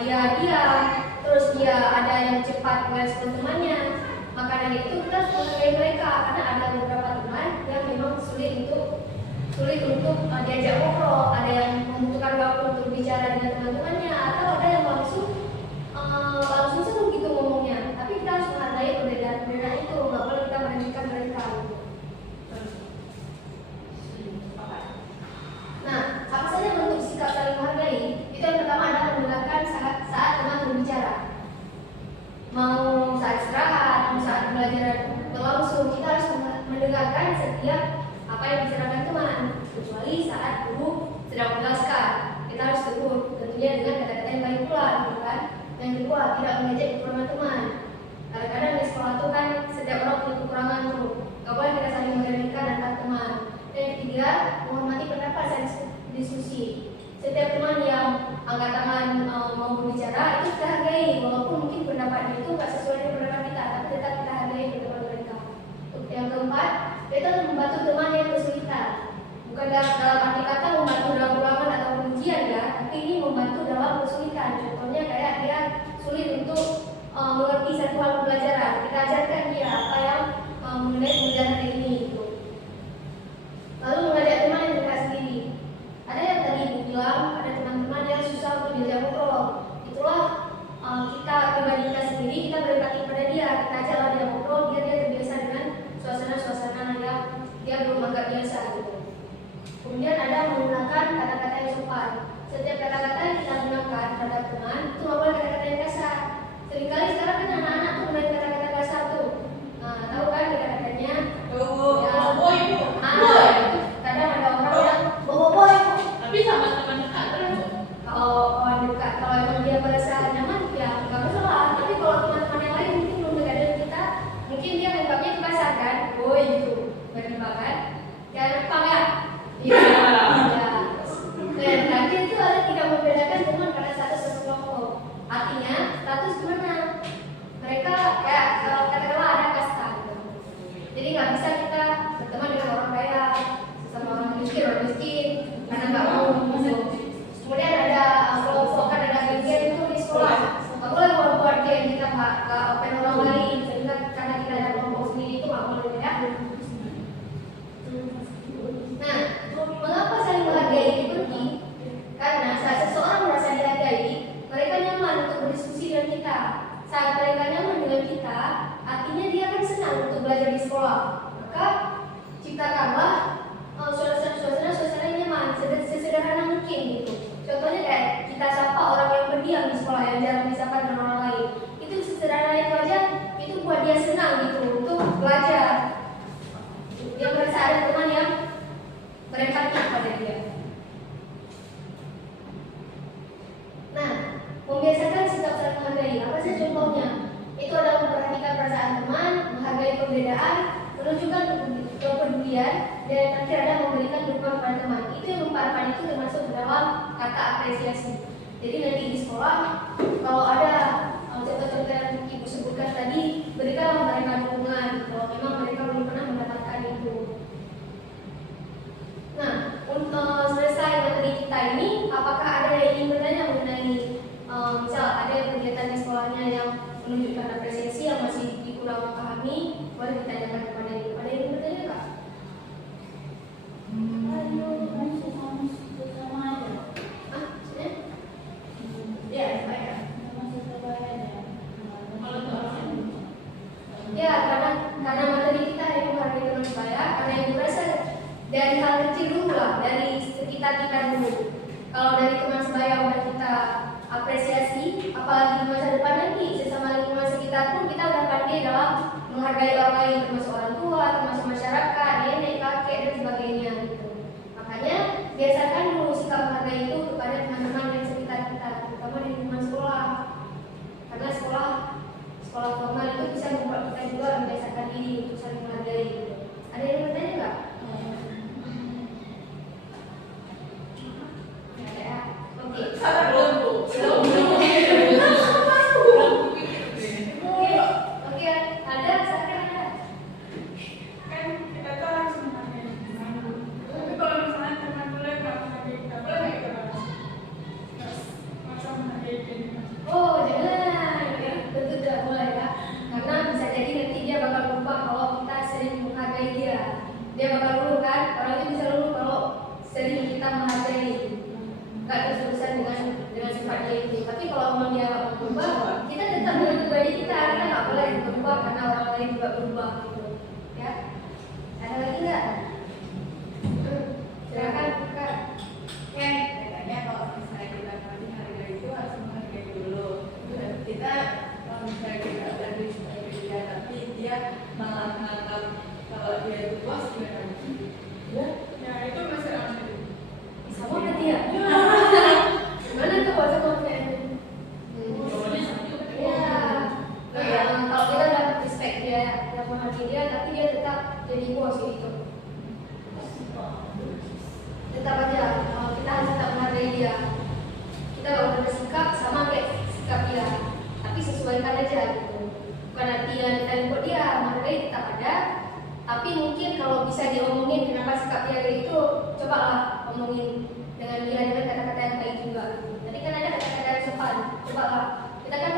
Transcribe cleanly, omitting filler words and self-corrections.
dia diam, terus dia ada yang cepat merespon temannya. Maka dari itu kita harus menghargai mereka, karena ada beberapa teman yang memang sulit untuk diajak ngobrol, ada yang membutuhkan waktu untuk bicara dengan teman-temannya, atau ada yang langsung seru gitu ngomongnya. Tapi kita harus menghargai perbedaan itu, nggak boleh kita meremehkan mereka. Nah, apa saja bentuk sikap saling menghargai? Itu yang pertama adalah mendengarkan saat teman berbicara. Mau saat istirahat, mau saat belajar berlangsung, kita harus mendengarkan setiap apa yang dibicarakan teman. Kecuali saat guru sedang menjelaskan, kita harus tegur, tentunya dengan kata-kata yang baik pula, gitu kan? Yang kedua, tidak mengejek kekurangan teman. Kadang-kadang di sekolah itu kan setiap orang punya kekurangan tuh, nggak boleh kita saling meremehkan antar teman. Dan yang ketiga, menghormati pendapat saling diskusi. Setiap teman yang angkat tangan mau berbicara itu kita hargai, walaupun mungkin pendapatnya itu nggak sesuai dengan pendapat kita, tapi tetap kita hargai pendapat mereka. Yang keempat, kita membantu teman yang kesulitan. Bukan dalam arti kata membantu dalam ulangan atau ujian ya, tapi ini membantu dalam kesulitan. Contohnya kayak dia sulit untuk mengerti satu hal pembelajaran, kita ajarkan dia apa yang mengenai pembelajaran ini itu. Lalu mengajak teman yang dekat sendiri. Ada yang tadi Ibu bilang, ada teman-teman yang susah untuk diajak ngobrol. Itulah kita pribadi kita sendiri, kita berempati pada dia, kita ajaklah dia ngobrol biar dia terbiasa dengan suasana-suasana yang dia belum agak biasa gitu. Kemudian ada menggunakan kata-kata yang sopan. Setiap kata-kata yang kita gunakan terhadap teman itu nggak boleh kata-kata yang kasar. Seringkali sekarang kan anak-anak tuh gunain kata-kata kasar tuh. Nah, tahu kan kata-katanya? Boy. Kadang ada orang yang boy. Tapi sama teman dekat terus. Kalau orang dekat, kalau emang dia merasa nyaman, ya nggak masalah. Tapi kalau teman-teman yang lain mungkin belum dekat dengan kita, mungkin dia nganggapnya itu kasar kan? Boy gitu, bagaimana kan? Jangan lupa ya. Iya. Dan nanti itu ada tidak membedakan teman karena status satu kelompok. Artinya status gimana? Mereka kayak katakanlah ada kasta gitu. Jadi nggak bisa kita berteman dengan orang kaya, sama orang miskin karena nggak mau gitu. Kemudian ada kelompok kan ada geng itu di sekolah. Nggak boleh buat geng, kita nggak open orang lain. Sehingga karena kita ada kelompok sendiri itu nggak boleh ya. Nah, mengapa saling menghargai itu penting? Karena saat seseorang merasa dihargai, mereka nyaman untuk berdiskusi dengan kita. Saat mereka nyaman dengan kita, artinya dia akan senang untuk belajar di sekolah. Maka ciptakanlah suasana yang nyaman, sesederhana mungkin gitu. Contohnya kayak kita sapa orang yang berdiam di sekolah yang jarang disapa dengan orang lain. Itu sesederhana itu aja, itu buat dia senang gitu untuk belajar. Dia merasa ada teman yang berempati pada dia. Nah, membiasakan sikap saling menghargai. Apa sih contohnya? Itu adalah memperhatikan perasaan teman, menghargai perbedaan, menunjukkan kepedulian, dan yang terakhir ada memberikan dukungan kepada teman. Itu yang empat itu termasuk dalam kata apresiasi. Jadi nanti di sekolah, kalau ada contoh-contoh yang Ibu sebutkan tadi, berikan mereka dukungan kalau memang mereka belum pernah mendapatkan itu. Nah, untuk selesai materi kita ini, apakah ada yang ingin bertanya mengenai misal ada kegiatan di sekolahnya yang menunjukkan apresiasi yang masih kurang pahami, boleh ditanyakan kepada Ibu. Ada yang ingin bertanya Kak? Ya, baik. Ya, karena materi kita yang menghargai teman sebaya, karena Ibu rasa dari hal kecil dulu lah, dari sekitar kita dulu. Kalau dari teman sebaya udah kita apresiasi, apalagi di masa depan nanti sesama lingkungan sekitar pun kita udah pandai dalam menghargai orang lain, termasuk orang tua, termasuk masyarakat, nenek, kakek dan sebagainya gitu. Makanya biasakan dulu sikap menghargai itu kepada teman-teman yang sekitar kita, terutama di lingkungan sekolah. Karena sekolah formal itu bisa membuat kita juga membiasakan diri untuk saling menghargai. Ada yang bertanya nggak? Oke. Oke, ada, silakan ada. Oh jangan, ya, tentu tidak boleh ya. Karena bisa jadi nanti dia bakal lupa kalau kita sering menghargai dia. Dia bakal luluh kan? Orang itu bisa luluh kalau sering kita menghargai. Gak terus-terusan dengan sifat dia itu. Tapi kalau memang dia berubah, kita tetap dengan pribadi kita. Kita nggak boleh berubah karena orang lain juga berubah gitu. Ya. Ada lagi nggak? Silakan Kak. Katanya kalau misalnya kita ngasih harga itu harus menghargai dulu. Dan kita kalau misalnya kita udah respect dia, tapi dia malah menganggap kalau dia itu bos gimana? Ya itu masalah. Sama berarti ya? Gimana tuh kalau sama kayak Iya. Kalau kita udah respect dia, udah menghargai dia, tapi dia tetap jadi bos gitu. Tetap aja, kita harus tetap menghargai dia. Kita kalau udah bersikap sama kayak sikap dia, tapi sesuaikan aja gitu. Bukan artinya kita ikut dia, menghargai tetap ada. Tapi mungkin kalau bisa diomongin kenapa sikap dia kayak itu, cobalah omongin dengan dia dengan kata-kata yang baik juga. Tadi kan ada kata-kata yang sopan, cobalah. Kita kan